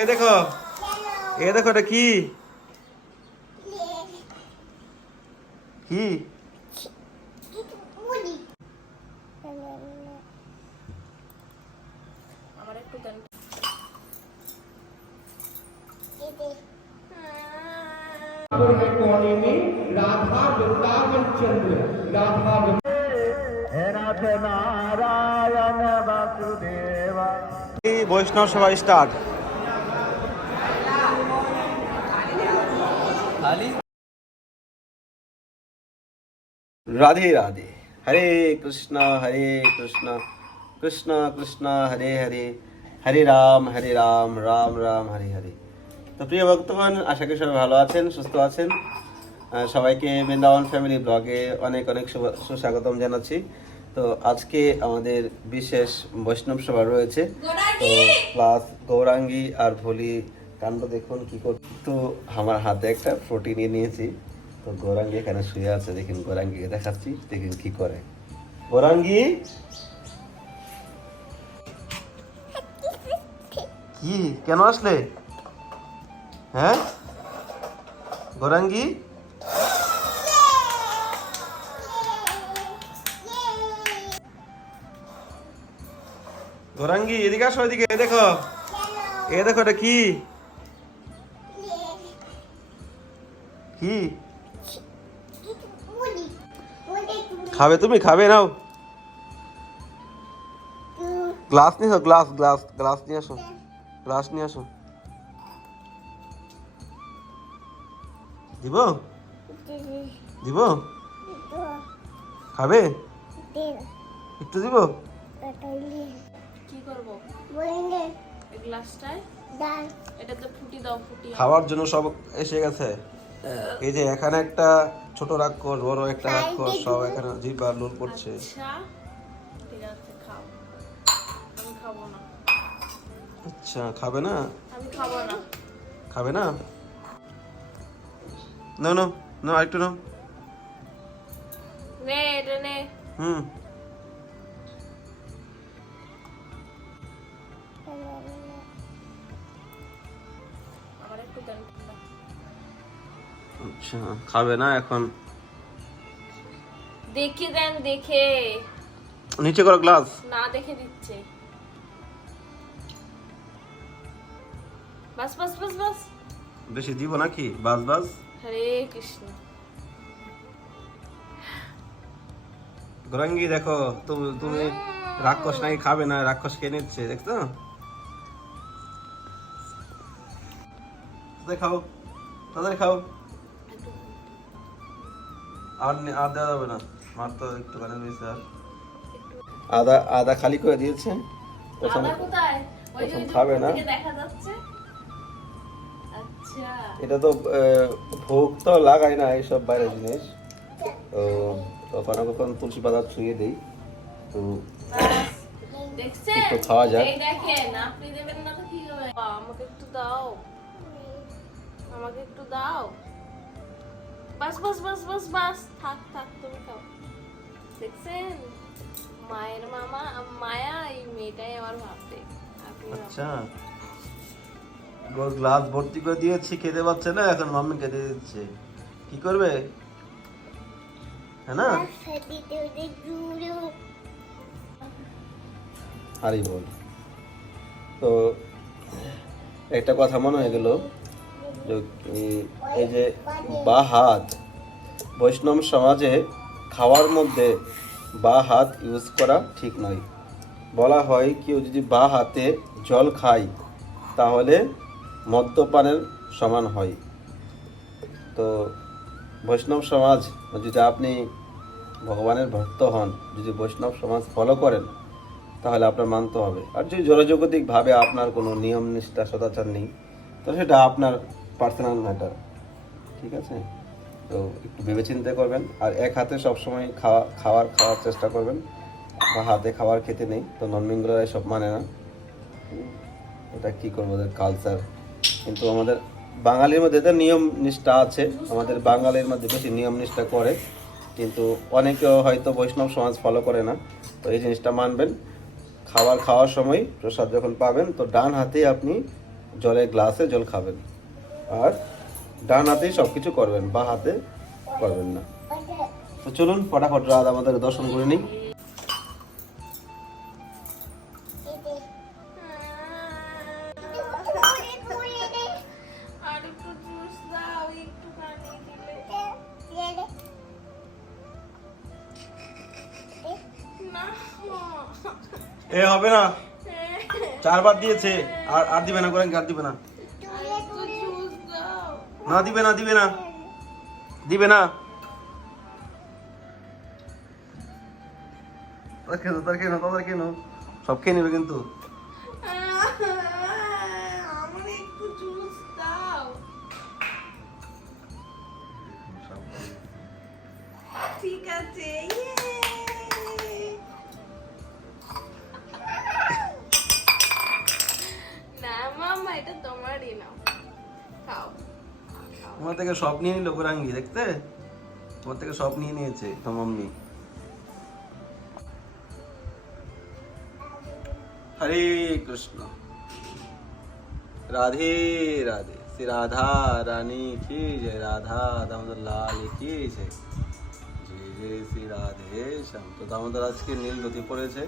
এ দেখো। এ দেখো এটা কি? কি? বৈষ্ণব সভা স্টার্ট রাধে রাধে হরে কৃষ্ণ হরে কৃষ্ণ কৃষ্ণ কৃষ্ণ হরে হরে হরে রাম হরে রাম রাম রাম হরে হরে তো প্রিয় ভক্তগণ আশা করি সবাই ভালো আছেন সুস্থ আছেন। সবাইকে বৃন্দাবন ফ্যামিলি ব্লগে অনেক অনেক সুস্বাগতম জানাচ্ছি। তো আজকে আমাদের বিশেষ বৈষ্ণব সভা রয়েছে। তো প্লাস গৌরাঙ্গী আর ভোলি কাণ্ড দেখুন কি কর তো আমার হাতে একটা ফ্রুটি নিয়ে নিয়েছি। তো এখানে শুয়ে আছে, দেখুন দেখাচ্ছি, দেখুন কি করে। গৌরাঙ্গী! কি? কেন আসলে? হ্যাঁ? গৌরাঙ্গী! গৌরাঙ্গী, এদিকে আসো, এদিকে দেখো। এ দেখো, এটা কি? কি? খাবে তুমি খাবে নাও। গ্লাস নিয়ে আসো গ্লাস গ্লাস গ্লাস নিয়ে আসো গ্লাস নিয়ে আসো। দিব? দিব? খাবে? একটু দিব? কি করব? এই গ্লাসটায়? এটাতে ফুটি দাও ফুটি। খাওয়ার জন্য সব এসে গেছে। এই যে এখানে একটা ছোট রাক্ষস বড় একটা রাক্ষস সব এখানে জিবা লোল করছে। আচ্ছা খাব না। আচ্ছা খাবে না? খাব না। না? নাও নাও আরেকটু নাও। নে এটা নে। হুম। আমার একটু খাবে না এখন। দেখে দেন দেখে। নিচে করো গ্লাস না দেখে দিচ্ছে। বাস বাস বাস বাস। বেশি দিব নাকি? বাস বাস। হরে কৃষ্ণ। গরঙ্গি দেখো তুমি তুমি রাক্ষস নাকি খাবে না? রাক্ষস খেয়ে নিচ্ছে দেখছ? খাও তাদের খাও। আর আর দেওয়া যাবে না। মার তো একটু কানে রয়েছে আর আদা আদা খালি করে দিয়েছে। প্রথম আদা কোথায়? ওই যে প্রথম খাবে না। থেকে দেখা যাচ্ছে। আচ্ছা। এটা তো ভোগ তো লাগাই না এইসব বাইরের জিনিস। তো কখনো কখনো তুলসী পাতা ছুঁয়ে দিই। তো একটু খাওয়া যাক। এই দেখেন আপনি দেবেন না তো কি হবে? বাবা, আমাকে একটু দাও। আমাকে একটু দাও। বাস বাস বাস বাস বাস। থাক থাক তুমি খাও। দেখছেন? মায়ের মামা মায়া এই মেয়েটাই আমার ভাবতে। আচ্ছা। গ্লাস ভর্তি করে দিয়েছি খেতে পাচ্ছে না এখন মাম্মি খেতে দিচ্ছে। কি করবে? হ্যাঁ না? আরে বল। তো একটা কথা মনে হয়ে গেল। এই- যে বা হাত, বৈষ্ণব সমাজে খাওয়ার মধ্যে বা হাত ইউজ করা ঠিক নয়। বলা হয় কেউ যদি বা হাতে জল খায়, তাহলে মদ্যপানের সমান হয়। তো বৈষ্ণব সমাজ, যদি আপনি ভগবানের ভক্ত হন, যদি বৈষ্ণব সমাজ ফলো করেন, তাহলে আপনার মানতে হবে। আর যদি জনজাগতিকভাবে আপনার কোনো নিয়ম নিষ্ঠা সদাচার নেই তো সেটা আপনার পার্সোনাল ম্যাটার ঠিক আছে? তো একটু ভেবে ভেবেচিন্তে করবেন, আর এক হাতে সবসময় খাওয়া, খাওয়ার খাওয়ার চেষ্টা করবেন। বা হাতে খাবার খেতে নেই, তো ননমিনগুলোরা সব মানে না। এটা কি করব ওদের কালচার কিন্তু আমাদের বাঙালির মধ্যে তো নিয়ম নিষ্ঠা আছে, আমাদের বাঙালির মধ্যে বেশি নিয়ম নিষ্ঠা করে, কিন্তু অনেকে হয়তো বৈষ্ণব সমাজ ফলো করে না, তো এই জিনিসটা মানবেন। খাবার খাওয়ার সময় প্রসাদ যখন পাবেন, তো ডান হাতে আপনি জলের গ্লাসে জল খাবেন। আর ডান হাতেই সব কিছু করবেন বা হাতে করবেন না। তো চলুন ফটাফট রাত আমাদের দর্শন করে নিই। আর একটু জুস দাও একটু পানি দিলে না এ হবে না। চারবার দিয়েছে আর আর দিবে না করে আর দিবে না। না দিবে না দিবে না। দিবে না। তার কেন তার কেন তাদের কেন সব খেয়ে নেবে কিন্তু। ঠিক আছে। না মামা এটা তোমারই নাও খাও খাও। তোমার থেকে সব নিয়ে নিল গোরাঙ্গি দেখতে? তোমার থেকে সব নিয়ে নিয়েছে তোমার মাম্মি। হরে কৃষ্ণ। রাধে রাধে। শ্রী রাধা রানী, কি জয় রাধা দামোদর লাল, কি জয় জয় জয় শ্রী রাধে শ্যাম। তো দামোদর আজকে নীল ধুতি পড়েছে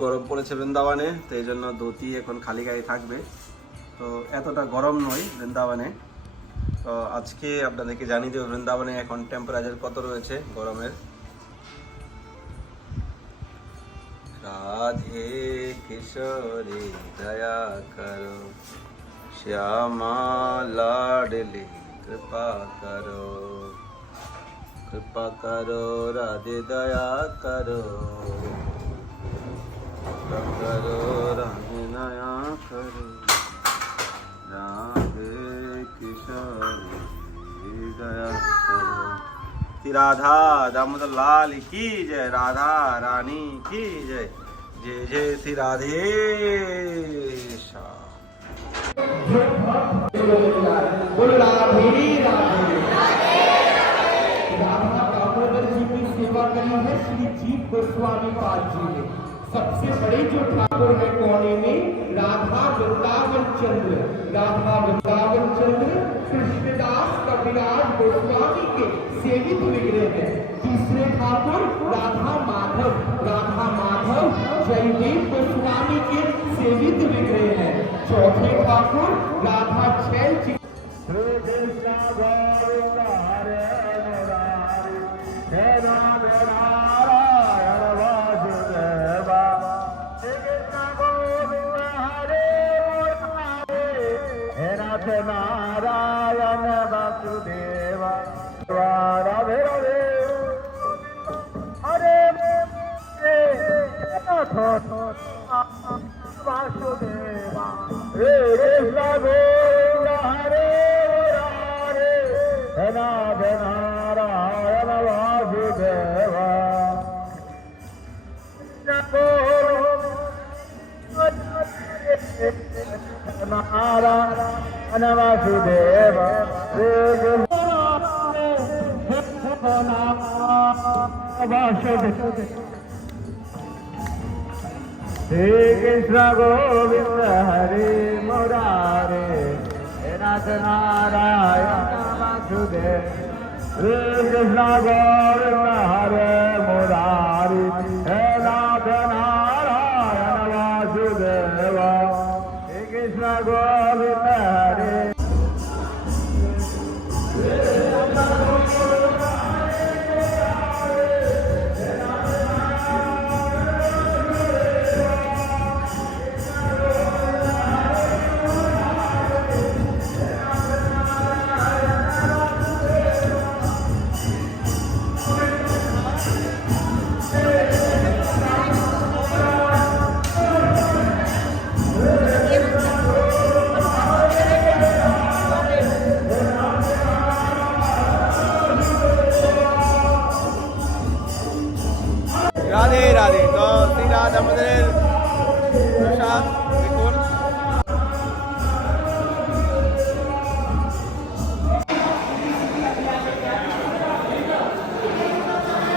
গরম পড়েছে বৃন্দাবনে, তো এই জন্য ধুতি এখন খালি গায়ে থাকবে। তো এতটা গরম নয় বৃন্দাবনে। তো আজকে আপনাদেরকে জানিয়ে দেবো, বৃন্দাবনে এখন টেম্পারেচার কত রয়েছে গরমের? রাধে কিশোরে, দয়া করো। শ্যামা লাডলি, কৃপা করো। কৃপা করো, রাধে দয়া করো। করো, রাধে দয়া করো। श्री राधा, दामोदर लाल की जय, राधा रानी की जय। जय जय श्री राधे श्री जीव गोस्वामी पाद जी ने। सबसे बड़े जो ठाकुर है कोने में राधा वृंदावन चंद्र, राधा वृंदावन चंद्र, कृष्णदास कविराज गोस्वामी के सेवित विग्रह है। तीसरे ठाकुर राधा माधव राधा माधव, जयदेव गोस्वामी के सेवित विग्रह है। चौथे ठाकुर राधा छैल जी वासुदेव राधे राधे हरे वासुदेवा हे कृष्ण गोविंद हरे हरे हे नाथ नारायण वासुदेवा नारायण নমসুদেব শ্রী কৃষ্ণ গোবিন্দ হরে মুরারে নাথ নারায়ণ নমসুদেব শ্রী কৃষ্ণ গোবিন্দ হরে মুরারি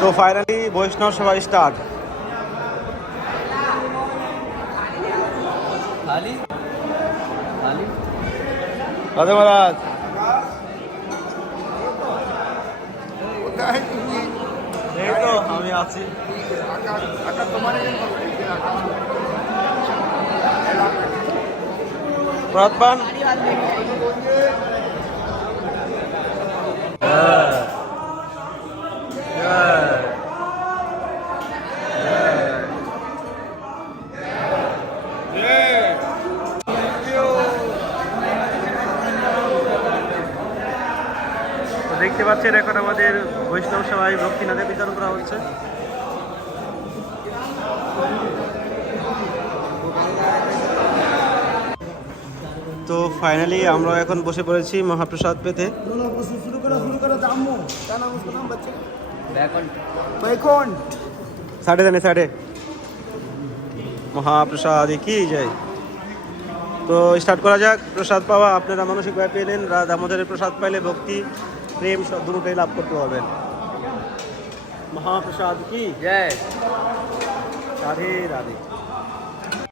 তো ফাইনালি বৈষ্ণব সভা স্টার্ট রাধে মহারাজ। তো আমি আছি। পান। হ্যাঁ। হ্যাঁ। তো দেখতে পাচ্ছেন এখন আমাদের বৈষ্ণব সভায় ভক্তিনাথে বিতরণ করা হচ্ছে। তো ফাইনালি আমরা এখন বসে পড়েছি মহাপ্রসাদ পেতে। সাড়ে জানে সাড়ে। মহাপ্রসাদ কি যায় তো স্টার্ট করা যাক। প্রসাদ পাওয়া আপনারা মানসিকভাবে পেলেন। রা- দামোদরের প্রসাদ পাইলে ভক্তি। প্রেম সব দুটোই লাভ করতে পারবেন মহাপ্রসাদ কি জয় রাধে রাধে